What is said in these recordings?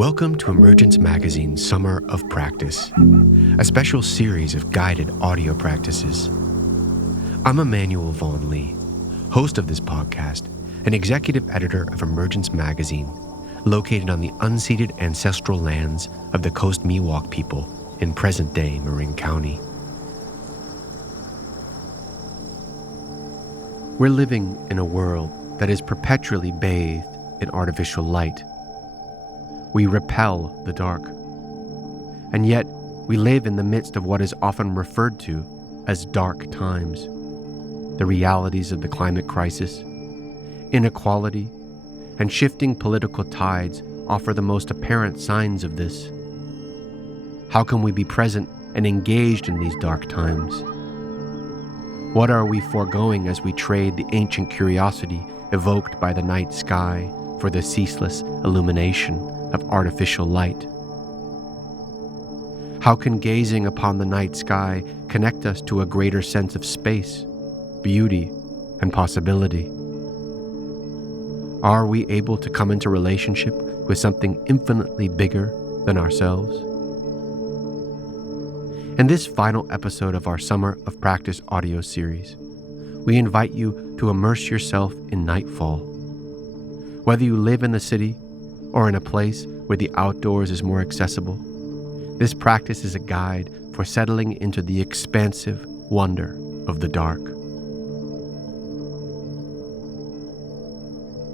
Welcome to Emergence Magazine's Summer of Practice, a special series of guided audio practices. I'm Emmanuel Vaughn Lee, host of this podcast and executive editor of Emergence Magazine, located on the unceded ancestral lands of the Coast Miwok people in present-day Marin County. We're living in a world that is perpetually bathed in artificial light. We repel the dark, and yet we live in the midst of what is often referred to as dark times. The realities of the climate crisis, inequality, and shifting political tides offer the most apparent signs of this. How can we be present and engaged in these dark times? What are we foregoing as we trade the ancient curiosity evoked by the night sky for the ceaseless illumination of artificial light? How can gazing upon the night sky connect us to a greater sense of space, beauty, and possibility? Are we able to come into relationship with something infinitely bigger than ourselves? In this final episode of our Summer of Practice audio series, we invite you to immerse yourself in nightfall. Whether you live in the city or in a place where the outdoors is more accessible, this practice is a guide for settling into the expansive wonder of the dark.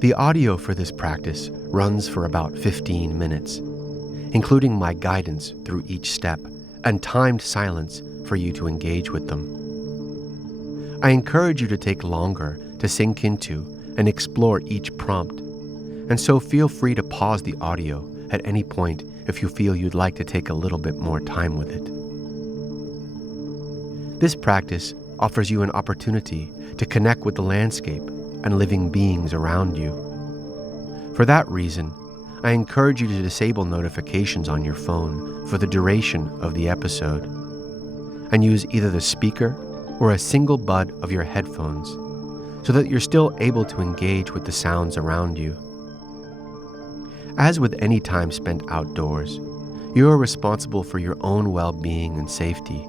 The audio for this practice runs for about 15 minutes, including my guidance through each step and timed silence for you to engage with them. I encourage you to take longer to sink into and explore each prompt, and so feel free to pause the audio at any point if you feel you'd like to take a little bit more time with it. This practice offers you an opportunity to connect with the landscape and living beings around you. For that reason, I encourage you to disable notifications on your phone for the duration of the episode, and use either the speaker or a single bud of your headphones so that you're still able to engage with the sounds around you. As with any time spent outdoors, you are responsible for your own well-being and safety.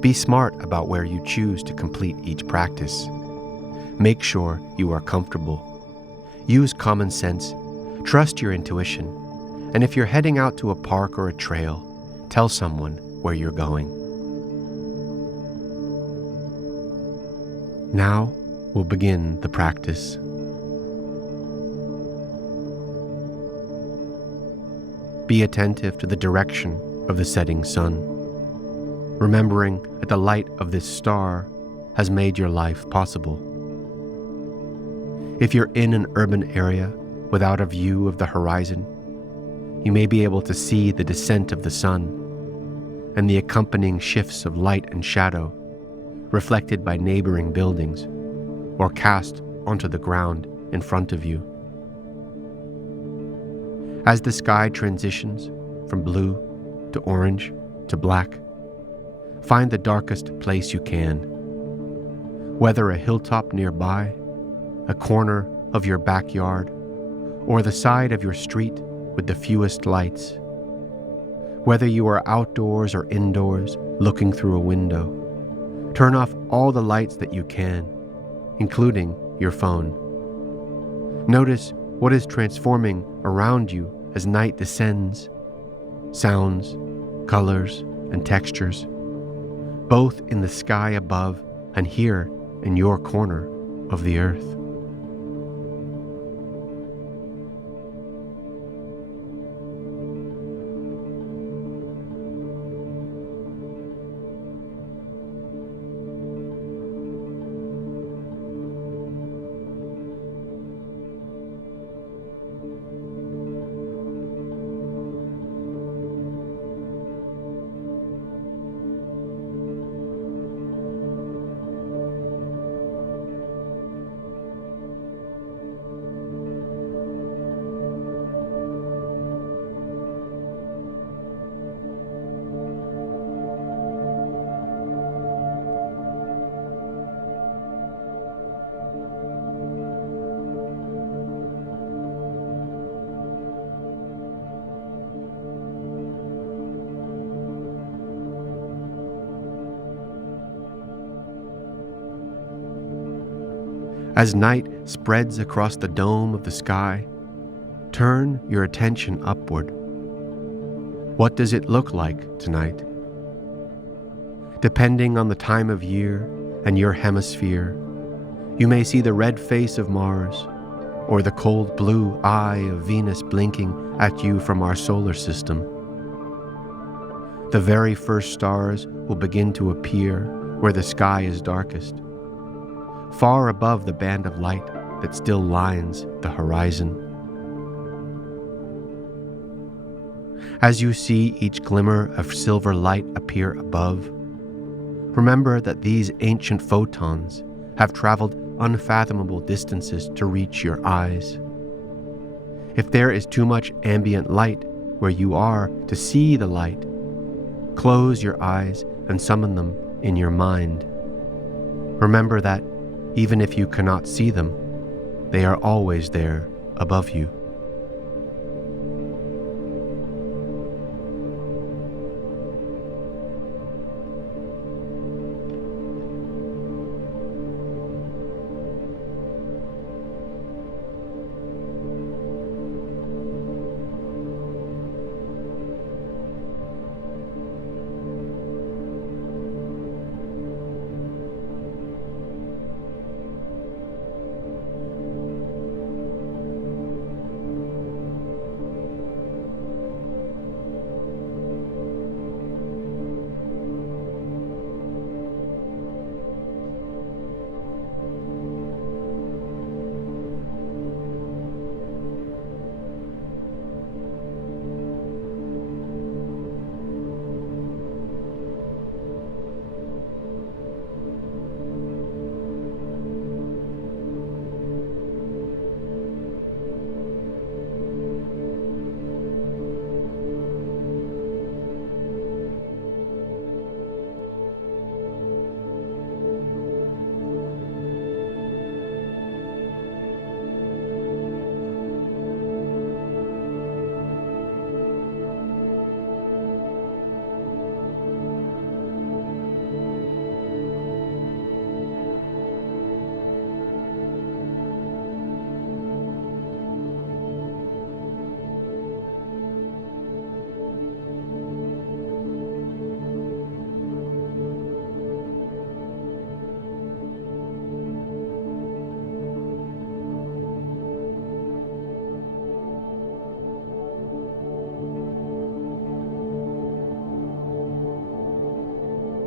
Be smart about where you choose to complete each practice. Make sure you are comfortable. Use common sense, trust your intuition, and if you're heading out to a park or a trail, tell someone where you're going. Now we'll begin the practice. Be attentive to the direction of the setting sun, remembering that the light of this star has made your life possible. If you're in an urban area without a view of the horizon, you may be able to see the descent of the sun and the accompanying shifts of light and shadow reflected by neighboring buildings or cast onto the ground in front of you. As the sky transitions from blue to orange to black, find the darkest place you can, whether a hilltop nearby, a corner of your backyard, or the side of your street with the fewest lights. Whether you are outdoors or indoors looking through a window, turn off all the lights that you can, including your phone. Notice what is transforming around you as night descends. Sounds, colors, and textures, both in the sky above and here in your corner of the earth. As night spreads across the dome of the sky, turn your attention upward. What does it look like tonight? Depending on the time of year and your hemisphere, you may see the red face of Mars or the cold blue eye of Venus blinking at you from our solar system. The very first stars will begin to appear where the sky is darkest, far above the band of light that still lines the horizon. As you see each glimmer of silver light appear above, remember that these ancient photons have traveled unfathomable distances to reach your eyes. If there is too much ambient light where you are to see the light, close your eyes and summon them in your mind. Remember that even if you cannot see them, they are always there above you.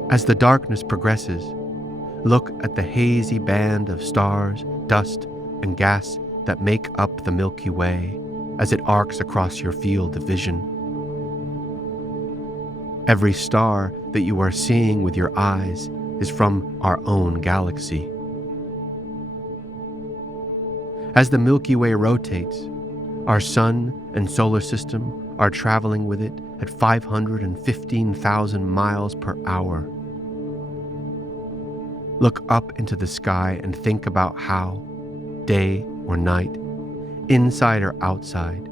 As the darkness progresses, look at the hazy band of stars, dust, and gas that make up the Milky Way as it arcs across your field of vision. Every star that you are seeing with your eyes is from our own galaxy. As the Milky Way rotates, our sun and solar system are traveling with it at 515,000 miles per hour. Look up into the sky and think about how, day or night, inside or outside,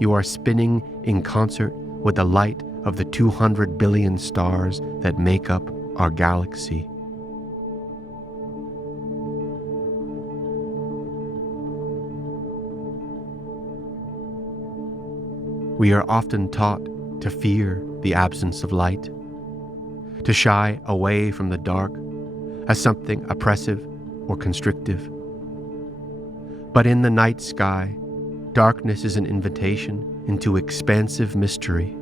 you are spinning in concert with the light of the 200 billion stars that make up our galaxy. We are often taught to fear the absence of light, to shy away from the dark as something oppressive or constrictive. But in the night sky, darkness is an invitation into expansive mystery.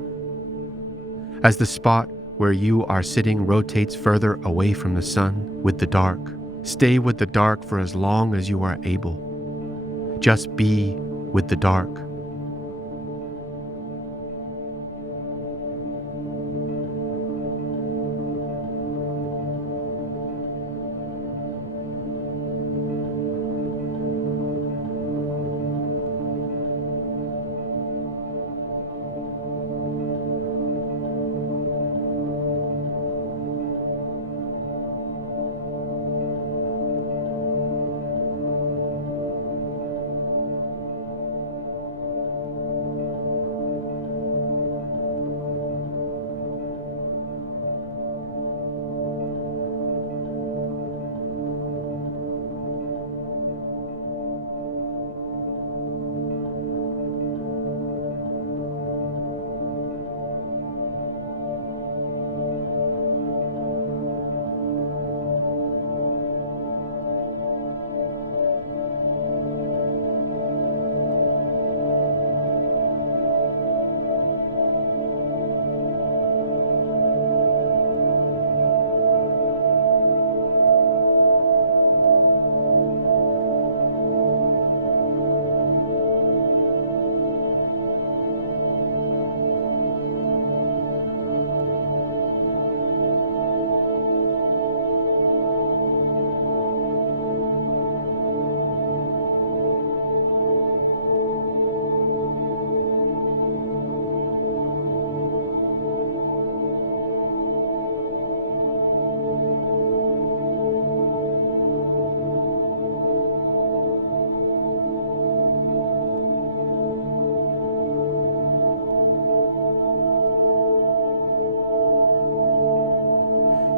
As the spot where you are sitting rotates further away from the sun with the dark, stay with the dark for as long as you are able. Just be with the dark.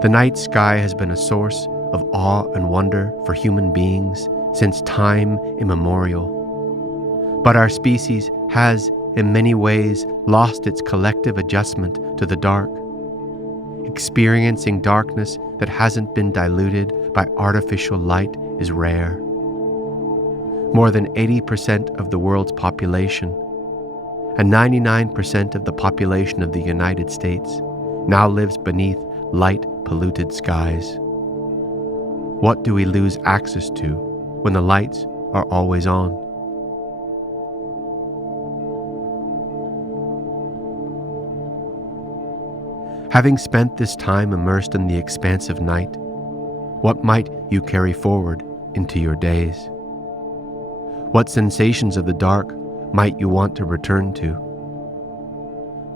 The night sky has been a source of awe and wonder for human beings since time immemorial. But our species has, in many ways, lost its collective adjustment to the dark. Experiencing darkness that hasn't been diluted by artificial light is rare. More than 80% of the world's population, and 99% of the population of the United States, now lives beneath light-polluted skies. What do we lose access to when the lights are always on? Having spent this time immersed in the expansive night, what might you carry forward into your days? What sensations of the dark might you want to return to?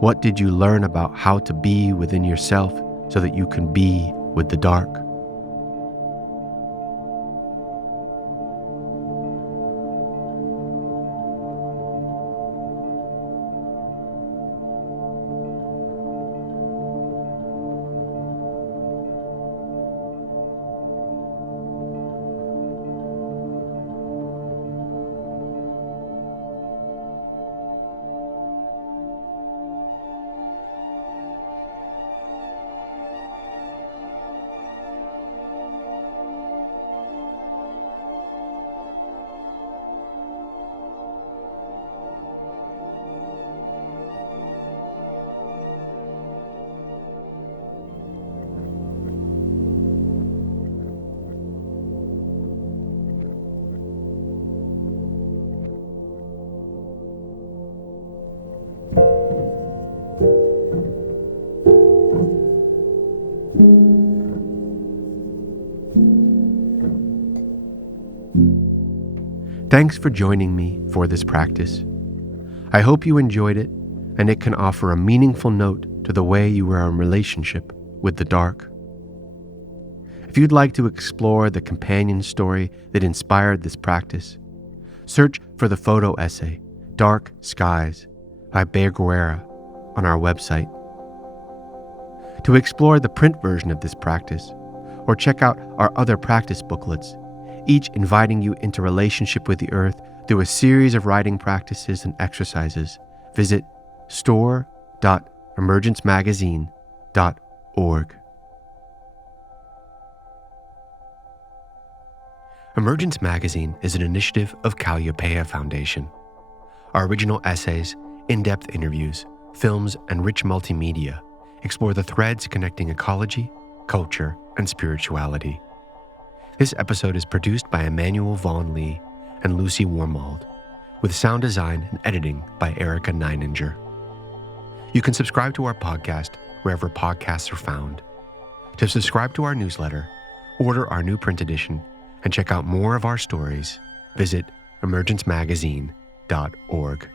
What did you learn about how to be within yourself so that you can be with the dark? Thanks for joining me for this practice. I hope you enjoyed it and it can offer a meaningful note to the way you are in relationship with the dark. If you'd like to explore the companion story that inspired this practice, search for the photo essay, Dark Skies, by Guerra on our website. To explore the print version of this practice, or check out our other practice booklets, each inviting you into relationship with the earth through a series of writing practices and exercises, visit store.emergencemagazine.org. Emergence Magazine is an initiative of Calliopeia Foundation. Our original essays, in-depth interviews, films, and rich multimedia explore the threads connecting ecology, culture, and spirituality. This episode is produced by Emmanuel Vaughn Lee and Lucy Warmald, with sound design and editing by Erica Neininger. You can subscribe to our podcast wherever podcasts are found. To subscribe to our newsletter, order our new print edition, and check out more of our stories, visit emergencemagazine.org.